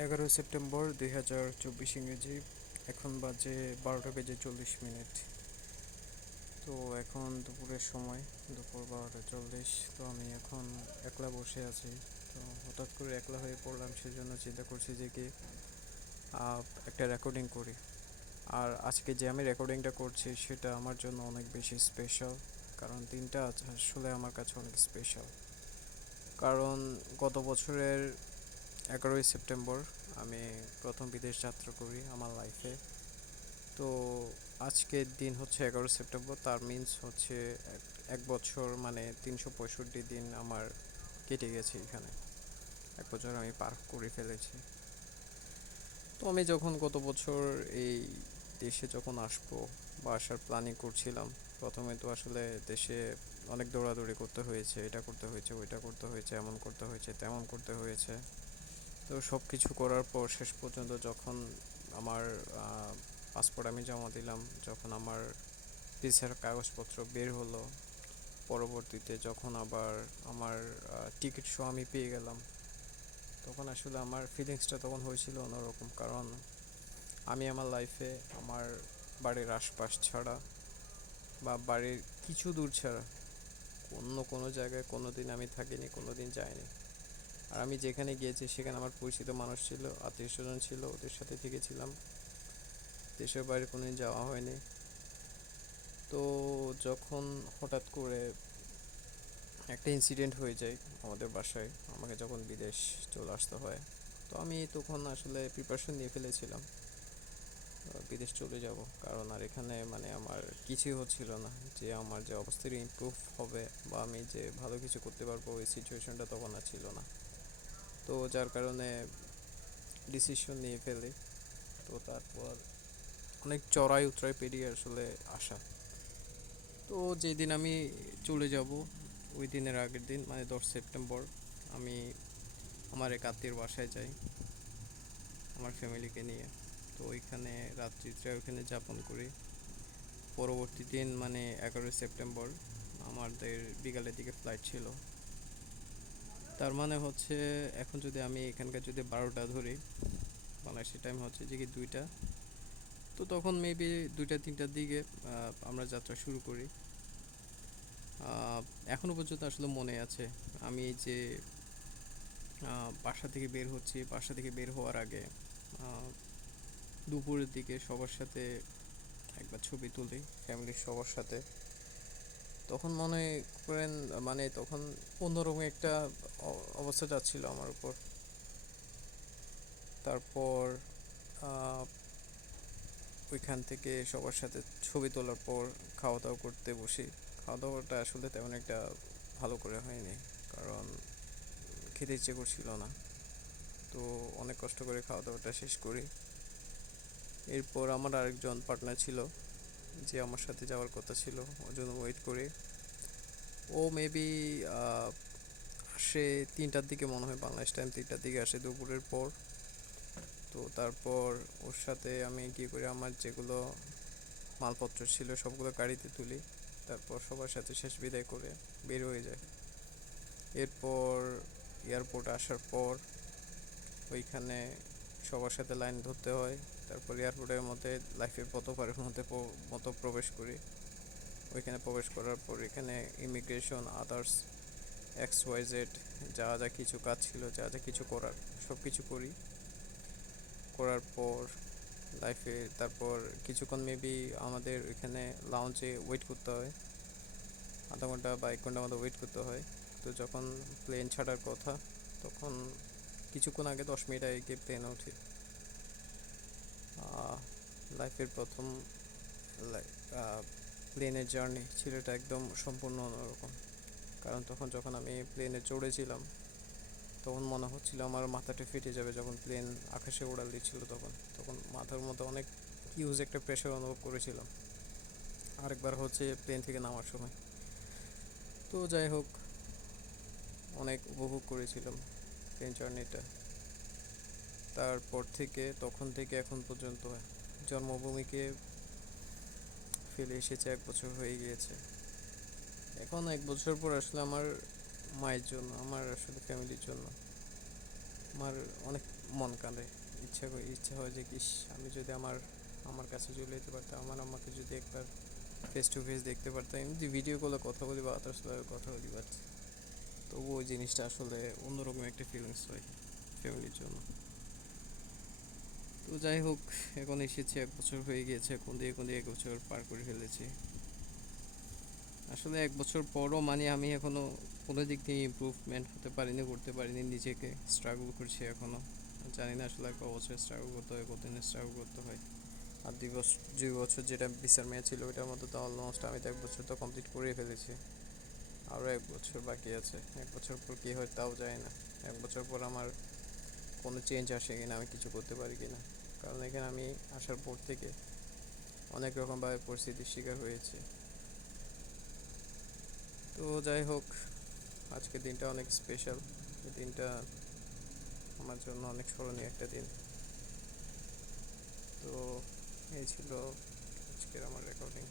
11 September 2024 ইংরেজি। এখন বাজে 12:40। তো এখন দুপুরের সময়, দুপুর 12:40। তো আমি এখন একলা বসে আছি। তো হঠাৎ করে একলা হয়ে পড়লাম, সেজন্য চিন্তা করছি যে কি একটা রেকর্ডিং করি। আর আজকে যে আমি রেকর্ডিংটা করছি সেটা আমার জন্য অনেক বেশি স্পেশাল, কারণ দিনটা আসলে আমার কাছে অনেক স্পেশাল। কারণ গত বছরের 11 সেপ্টেম্বর আমি প্রথম বিদেশ যাত্রা করি আমার লাইফে। তো আজকের দিন হচ্ছে 11 সেপ্টেম্বর, তার মিন্স হচ্ছে এক বছর, মানে 365 দিন আমার কেটে গেছে এখানে। এক বছর আমি পার করে ফেলেছি। তো আমি যখন গত বছর এই দেশে যখন আসবো বা আসার প্ল্যানিং করছিলাম, প্রথমে তো আসলে দেশে অনেক দৌড়াদৌড়ি করতে হয়েছে, এটা করতে হয়েছে, ওইটা করতে হয়েছে, এমন করতে হয়েছে, তেমন করতে হয়েছে। তো সব কিছু করার পর শেষ পর্যন্ত যখন আমার পাসপোর্ট আমি জমা দিলাম, যখন আমার ভিসার কাগজপত্র বের হলো, পরবর্তীতে যখন আবার আমার টিকিট সহ আমি পেয়ে গেলাম, তখন আসলে আমার ফিলিংসটা তখন হয়েছিল অন্যরকম। কারণ আমি আমার লাইফে আমার বাড়ির আশপাশ ছাড়া বা বাড়ির কিছু দূর ছাড়া অন্য কোনো জায়গায় কোনো দিন আমি থাকিনি, কোনো দিন যাইনি। আর আমি যেখানে গিয়েছি সেখানে আমার পরিচিত মানুষ ছিল, আত্মীয় স্বজন ছিল, ওদের সাথে থেকেছিলাম। দেশের বাইরে কোনোদিন যাওয়া হয়নি। তো যখন হঠাৎ করে একটা ইনসিডেন্ট হয়ে যায় আমাদের বাসায়, আমাকে যখন বিদেশ চলে আসতে হয়, তো আমি তখন আসলে প্রিপারেশন নিয়ে ফেলেছিলাম বিদেশ চলে যাব। কারণ আর এখানে মানে আমার কিছুই হচ্ছিল না, যে আমার যে অবস্থার ইমপ্রুভ হবে বা আমি যে ভালো কিছু করতে পারবো, ওই সিচুয়েশনটা তখন আর ছিল না। তো যার কারণে ডিসিশন নিয়ে ফেলি। তো তারপর অনেক চড়াই উতরাই পেরিয়ে আসলে আসা। তো যেদিন আমি চলে যাব, ওই দিনের আগের দিন মানে 10 সেপ্টেম্বর, আমি আমার এক আত্মীয়ের বাসায় যাই আমার ফ্যামিলিকে নিয়ে। তো ওইখানে রাত্রিটা ওইখানে যাপন করি। পরবর্তী দিন মানে 11 সেপ্টেম্বর আমাদের বিকালের দিকে ফ্লাইট ছিল। তার মানে হচ্ছে এখন যদি আমি এখানকার যদি 12টা ধরি, বাংলাদেশের টাইম হচ্ছে যে কি 2টা। তো তখন মেবি 2টা 3টার দিকে আমরা যাত্রা শুরু করি। এখনো পর্যন্ত আসলে মনে আছে আমি যে বাসা থেকে বের হচ্ছি, বাসা থেকে বের হওয়ার আগে আহ, দুপুরের দিকে সবার সাথে একবার ছবি তুলি, ফ্যামিলির সবার সাথে। তখন মনে করেন মানে তখন অন্যরকম একটা অবস্থা যাচ্ছিল আমার উপর। তারপর আহ, ওইখান থেকে সবার সাথে ছবি তোলার পর খাওয়া দাওয়া করতে বসি। খাওয়া দাওয়াটা আসলে তেমন একটা ভালো করে হয়নি, কারণ খেতে ইচ্ছে করছিল না। তো অনেক কষ্ট করে খাওয়া দাওয়াটা শেষ করি। এরপর আমার আরেকজন পার্টনার ছিল, যে আমার সাথে যাওয়ার কথা ছিল, ওর জন্য ওয়েট করি। ও মেবি আসে 3টার দিকে, মনে হয় বাংলাদেশ টাইম 3টার দিকে আসে দুপুরের পর। তো তারপর ওর সাথে আমি কী করি, আমার যেগুলো মালপত্র ছিল সবগুলো গাড়িতে তুলি। তারপর সবার সাথে শেষ বিদায় করে বের হয়ে যায়। এরপর এয়ারপোর্ট আসার পর ওইখানে সবার সাথে লাইন ধরতে হয়। তারপর এয়ারপোর্টের মধ্যে লাইফের প্রথমবারের মতো প্রবেশ করি। ওইখানে প্রবেশ করার পর এখানে ইমিগ্রেশন, আদার্স, XYZ যা যা কিছু কাজ ছিল, যা যা কিছু করার সব কিছু করি। করার পর লাইফে তারপর কিছুক্ষণ মেবি আমাদের ওইখানে লাউঞ্জে ওয়েট করতে হয়, আধা ঘন্টা বা 1 ঘন্টা মতো ওয়েট করতে হয়। তো যখন প্লেন ছাড়ার কথা, তখন কিছুক্ষণ আগে 10 মিনিট আগে গিয়ে প্লেনে উঠি। লাইফের প্রথম প্লেনের জার্নি ছিল, এটা একদম সম্পূর্ণ অন্যরকম। কারণ তখন যখন আমি প্লেনে চড়েছিলাম, তখন মনে হচ্ছিল আমার মাথাটা ফেটে যাবে। যখন প্লেন আকাশে উড়াল দিচ্ছিল, তখন তখন মাথার মধ্যে অনেক হিউজ একটা প্রেশার অনুভব করেছিলাম। আরেকবার হচ্ছে প্লেন থেকে নামার সময়। তো যাই হোক, অনেক উপভোগ করেছিলাম প্লেন জার্নিটা। তারপর থেকে তখন থেকে এখন পর্যন্ত জন্মভূমিকে ফেলে এসেছে, 1 বছর হয়ে গিয়েছে। এখন 1 বছর পর আসলে আমার মায়ের জন্য, আমার আসলে ফ্যামিলির জন্য আমার অনেক মন কাঁদে। ইচ্ছা হয় যে কিস আমি যদি আমার আমার কাছে চলে যেতে পারতাম, আমার আম্মাকে যদি একবার ফেস টু ফেস দেখতে পারতাম, এমনি ভিডিও কলে কথা বলি বা আদার্স কথা বলি, বাট তবু ওই জিনিসটা আসলে অন্যরকম একটা ফিলিংস হয় ফ্যামিলির জন্য। তো যাই হোক, এখন এসেছি, 1 বছর হয়ে গিয়েছে, কোন দিয়ে 1 বছর পার করে ফেলেছি। আসলে 1 বছর পরও মানে আমি এখনো কোনো দিক দিয়ে ইমপ্রুভমেন্ট হতে পারিনি, করতে পারিনি, নিজেকে স্ট্রাগল করছি এখনো। জানি না আসলে ক বছর স্ট্রাগল করতে হয়, কতদিন স্ট্রাগল করতে হয়। আর 2 বছর যেটা বিচার মেয়ে ছিল ওইটার মধ্যে তো অলমোস্ট আমি তো 1 বছর তো কমপ্লিট করে ফেলেছি। আরও 1 বছর বাকি আছে। 1 বছর পর কী হয় তাও যায় না। 1 বছর পর আমার কোনো চেঞ্জ আসে কিনা, আমি কিছু করতে পারি কিনা। কারণ এখানে আমি আসার পর থেকে অনেক রকমভাবে পরিস্থিতির শিকার হয়েছি। তো যাই হোক, আজকের দিনটা অনেক স্পেশাল। এই দিনটা আমার জন্য অনেক স্মরণীয় একটা দিন। তো এই ছিল আজকের আমার রেকর্ডিং।